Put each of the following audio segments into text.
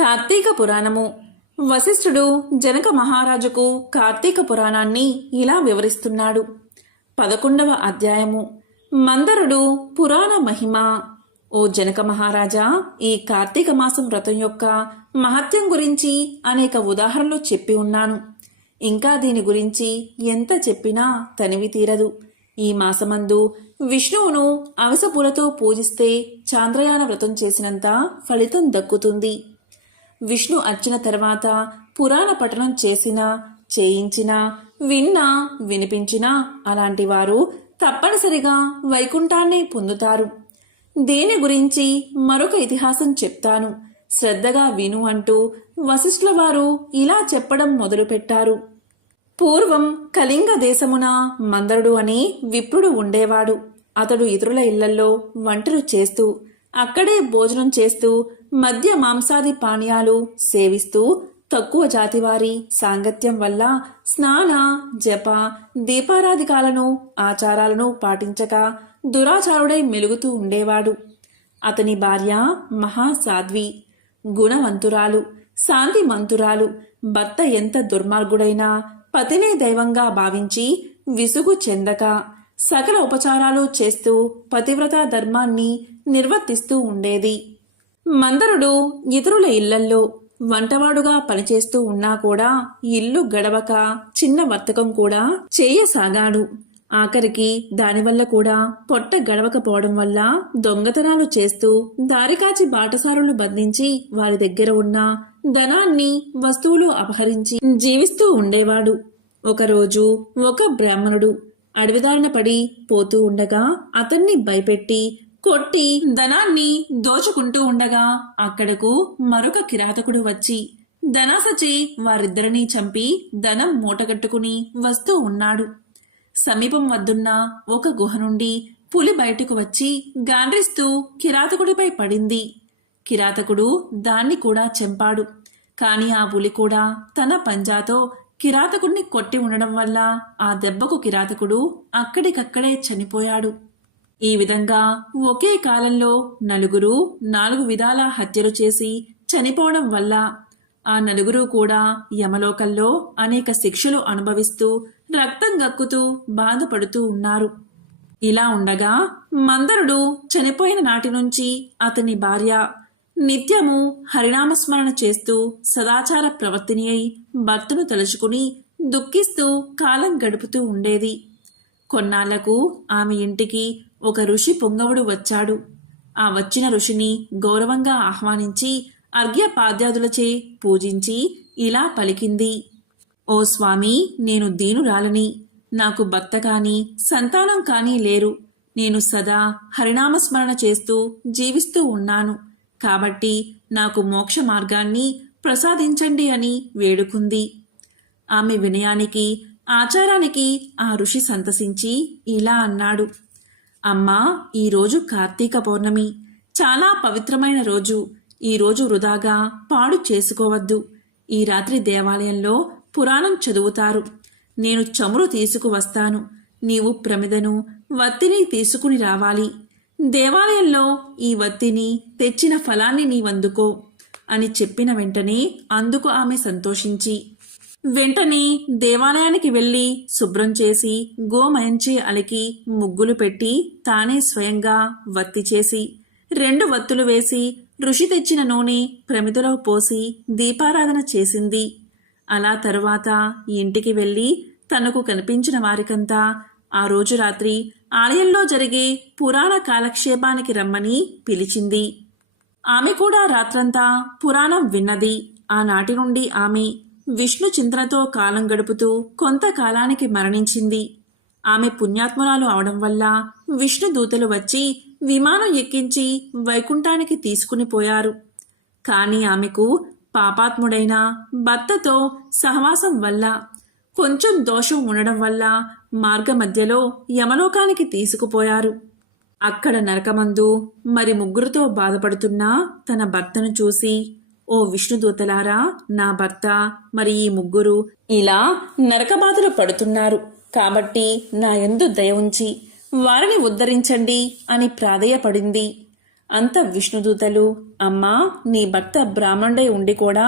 కార్తీక పురాణము. వశిష్ఠుడు జనక మహారాజుకు కార్తీక పురాణాన్ని ఇలా వివరిస్తున్నాడు. పదకొండవ అధ్యాయము. మందరుడు పురాణ మహిమ. ఓ జనక మహారాజా ఈ కార్తీక మాసం వ్రతం యొక్క మహత్యం గురించి అనేక ఉదాహరణలు చెప్పి ఉన్నాను. ఇంకా దీని గురించి ఎంత చెప్పినా తనివి తీరదు. ఈ మాసమందు విష్ణువును అవిసపూలతో పూజిస్తే చాంద్రయాన వ్రతం చేసినంత ఫలితం దక్కుతుంది. విష్ణు అర్చన తర్వాత పురాణ పఠనం చేసినా చేయించినా విన్నా వినిపించినా అలాంటి వారు తప్పనిసరిగా వైకుంఠాన్ని పొందుతారు. దేని గురించి మరొక ఇతిహాసం చెప్తాను. శ్రద్ధగా విను అంటూ వశిష్ఠుల వారు ఇలా చెప్పడం మొదలుపెట్టారు. పూర్వం కళింగ దేశమున మందరుడు అని విప్రుడు ఉండేవాడు. అతడు ఇతరుల ఇళ్ళల్లో వంటలు చేస్తూ అక్కడే భోజనం చేస్తూ మద్య మాంసాది పానీయాలు సేవిస్తూ తక్కువ జాతివారి సాంగత్యం వల్ల స్నాన జప దీపారాధికాలను ఆచారాలను పాటించక దురాచారుడై మెలుగుతూ ఉండేవాడు. అతని భార్య మహాసాధ్వి గుణవంతురాలు శాంతి మంతురాలు భర్త ఎంత దుర్మార్గుడైనా పతినే దైవంగా భావించి విసుగు చెందక సకల ఉపచారాలు చేస్తూ పతివ్రత ధర్మాన్ని నిర్వర్తిస్తూ ఉండేది. మందరుడు ఇతరుల ఇళ్ళల్లో వంటవాడుగా పనిచేస్తూ ఉన్నా కూడా ఇల్లు గడవక చిన్న వర్తకం కూడా చేయసాగాడు. ఆఖరికి దానివల్ల కూడా పొట్ట గడవకపోవడం వల్ల దొంగతనాలు చేస్తూ దారికాచి బాటసారులు బంధించి వారి దగ్గర ఉన్న ధనాన్ని వస్తువులు అపహరించి జీవిస్తూ ఉండేవాడు. ఒకరోజు ఒక బ్రాహ్మణుడు అడవిదారిన పడి పోతూ ఉండగా అతన్ని భయపెట్టి కొట్టి ధనాన్ని దోచుకుంటూ ఉండగా అక్కడకు మరొక కిరాతకుడు వచ్చి ధనాసచే వారిద్దరినీ చంపి ధనం మూటగట్టుకుని వస్తూ ఉన్నాడు. సమీపం వద్దున్న ఒక గుహ నుండి పులి బయటకు వచ్చి గాండ్రిస్తూ కిరాతకుడిపై పడింది. కిరాతకుడు దాన్ని కూడా చెంపాడు. కాని ఆ పులి కూడా తన పంజాతో కిరాతకుడిని కొట్టి ఉండడం వల్ల ఆ దెబ్బకు కిరాతకుడు అక్కడికక్కడే చనిపోయాడు. ఈ విధంగా ఒకే కాలంలో నలుగురు నాలుగు విధాల హత్యలు చేసి చనిపోవడం వల్ల ఆ నలుగురు కూడా యమలోకంలో అనేక శిక్షలు అనుభవిస్తూ రక్తం గక్కుతూ బాధపడుతూ ఉన్నారు. ఇలా ఉండగా మందరుడు చనిపోయిన నాటి నుంచి అతని భార్య నిత్యము హరినామస్మరణ చేస్తూ సదాచార ప్రవర్తిని అయి భర్తను తలుచుకుని దుఃఖిస్తూ కాలం గడుపుతూ ఉండేది. కొన్నాళ్ళకు ఆమె ఇంటికి ఒక ఋషి పొంగవుడు వచ్చాడు. ఆ వచ్చిన ఋషిని గౌరవంగా ఆహ్వానించి అర్ఘ్యపాద్యాదులచే పూజించి ఇలా పలికింది. ఓ స్వామి నేను దీనురాలని. నాకు భర్త కాని సంతానం కానీ లేరు. నేను సదా హరినామస్మరణ చేస్తూ జీవిస్తూ ఉన్నాను. కాబట్టి నాకు మోక్ష మార్గాన్ని ప్రసాదించండి అని వేడుకుంది. ఆమె వినయానికి ఆచారానికి ఆ ఋషి సంతసించి ఇలా అన్నాడు. అమ్మా ఈరోజు కార్తీక పౌర్ణమి. చాలా పవిత్రమైన రోజు. ఈరోజు వృధాగా పాడు చేసుకోవద్దు. ఈ రాత్రి దేవాలయంలో పురాణం చదువుతారు. నేను చమురు తీసుకువస్తాను. నీవు ప్రమిదను వత్తిని తీసుకుని రావాలి. దేవాలయంలో ఈ వత్తిని తెచ్చిన ఫలాన్ని నీవందుకో అని చెప్పిన వెంటనే అందుకు ఆమె సంతోషించి వెంటనే దేవాలయానికి వెళ్ళి శుభ్రం చేసి గోమయంచి అలికి ముగ్గులు పెట్టి తానే స్వయంగా వత్తి చేసి రెండు వత్తులు వేసి ఋషి తెచ్చిన నూనె ప్రమిదలో పోసి దీపారాధన చేసింది. అలా తరువాత ఇంటికి వెళ్ళి తనకు కనిపించిన వారికంతా ఆ రోజు రాత్రి ఆలయంలో జరిగే పురాణ కాలక్షేపానికి రమ్మని పిలిచింది. ఆమె కూడా రాత్రంతా పురాణం విన్నది. ఆనాటి నుండి ఆమె విష్ణు చింతనతో కాలం గడుపుతూ కొంతకాలానికి మరణించింది. ఆమె పుణ్యాత్మురాలు అవడం వల్ల విష్ణు దూతలు వచ్చి విమానం ఎక్కించి వైకుంఠానికి తీసుకుని పోయారు. కాని ఆమెకు పాపాత్ముడైన భర్తతో సహవాసం వల్ల కొంచెం దోషం ఉండడం వల్ల మార్గ మధ్యలో యమలోకానికి తీసుకుపోయారు. అక్కడ నరకమందు మరి ముగ్గురుతో బాధపడుతున్న తన భర్తను చూసి ఓ విష్ణుదూతలారా నా భర్త మరి ఈ ముగ్గురు ఇలా నరకబాధలు పడుతున్నారు. కాబట్టి నా ఎందు దయ ఉంచి వారిని ఉద్ధరించండి అని ప్రాధేయపడింది. అంత విష్ణుదూతలు అమ్మా నీ భర్త బ్రాహ్మణుడై ఉండి కూడా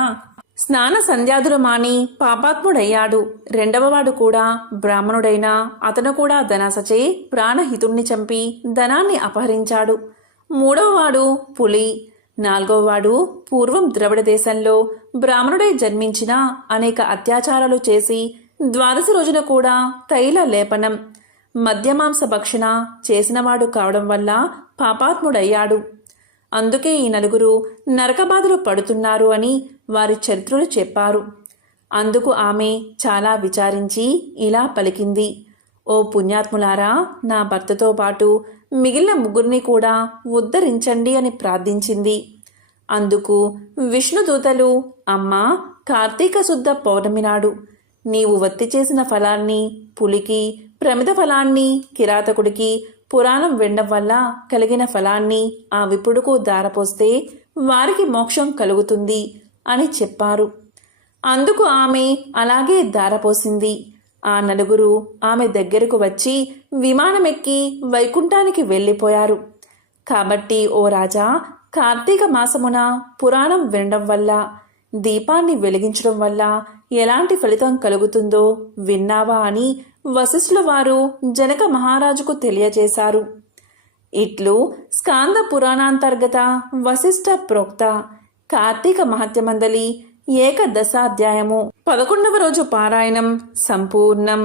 స్నాన సంధ్యాదులు మాని పాపాత్ముడయ్యాడు. రెండవవాడు కూడా బ్రాహ్మణుడైనా అతను కూడా ధనాసచే ప్రాణహితుణ్ణి చంపి ధనాన్ని అపహరించాడు. మూడవవాడు పులి నాలుగవవాడు పూర్వం ద్రవిడ దేశంలో బ్రాహ్మణుడై జన్మించిన అనేక అత్యాచారాలు చేసి ద్వాదశ రోజున కూడా తైల లేపనం మద్యమాంస భక్షణ చేసినవాడు కావడం వల్ల పాపాత్ముడయ్యాడు. అందుకే ఈ నలుగురు నరకబాధలు పడుతున్నారు అని వారి చరిత్రలు చెప్పారు. అందుకు ఆమె చాలా విచారించి ఇలా పలికింది. ఓ పుణ్యాత్ములారా నా భర్తతో పాటు మిగిలిన ముగ్గురిని కూడా ఉద్ధరించండి అని ప్రార్థించింది. అందుకు విష్ణుదూతలు అమ్మా కార్తీక శుద్ధ పౌర్ణమి నాడు నీవు వత్తి చేసిన ఫలాన్ని పులికి ప్రమిద ఫలాన్ని కిరాతకుడికి పురాణం వినడం వల్ల కలిగిన ఫలాన్ని ఆ విపుడుకు దారపోస్తే వారికి మోక్షం కలుగుతుంది అని చెప్పారు. అందుకు ఆమె అలాగే దారపోసింది ఆ నలుగురు ఆమె దగ్గరకు వచ్చి విమానమెక్కి వైకుంఠానికి వెళ్ళిపోయారు. కాబట్టి ఓ రాజా కార్తీక మాసమున పురాణం వినడం వల్ల దీపాన్ని వెలిగించడం వల్ల ఎలాంటి ఫలితం కలుగుతుందో విన్నావా అని వశిష్ఠుల వారు జనక మహారాజుకు తెలియజేశారు. ఇట్లు స్కాంద పురాణాంతర్గత వశిష్ఠ ప్రోక్త కార్తీక మహత్యమందలి ఏకదశాధ్యాయము పదకొండవ రోజు పారాయణం సంపూర్ణం.